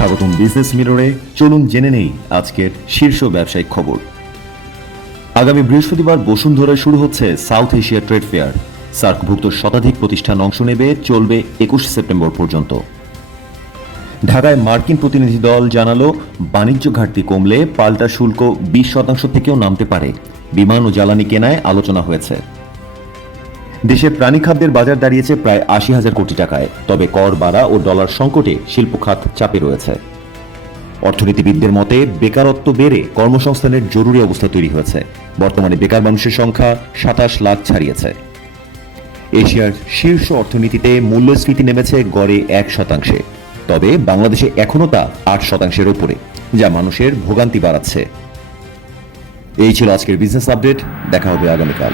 স্বাগতম বিজনেস মিররে। চলুন জেনে নেই আজকের শীর্ষ ব্যবসায়িক খবর। আগামী বৃহস্পতিবার বসুন্ধরায় শুরু হচ্ছে সাউথ এশিয়া ট্রেড ফেয়ার। সার্কভুক্ত শতাধিক প্রতিষ্ঠান অংশ নেবে, চলবে 21 সেপ্টেম্বর পর্যন্ত। ঢাকায় মার্কিন প্রতিনিধি দল জানালো, বাণিজ্য ঘাটতি কমলে পাল্টা শুল্ক 20% থেকেও নামতে পারে। বিমান ও জ্বালানি কেনায় আলোচনা হয়েছে। দেশে প্রাণীখাদ্যের বাজার দাঁড়িয়েছে প্রায় 80,000 কোটি টাকায়। তবে কর বাড়া ও ডলার সংকটে শিল্প খাত চাপে রয়েছে। অর্থনীতিবিদদের মতে বেকারত্ব বেড়ে কর্মসংস্থানের জরুরি অবস্থা তৈরি হয়েছে। বর্তমানে বেকার মানুষের সংখ্যা 27 লাখ ছাড়িয়েছে। এশিয়ার শীর্ষ অর্থনীতিতে মূল্যস্ফীতি নেমেছে গড়ে 1%। তবে বাংলাদেশে এখনও তা 8%-এর উপরে, যা মানুষের ভোগান্তি বাড়াচ্ছে। এই ছিল আজকের বিজনেস আপডেট। দেখা হবে আগামীকাল।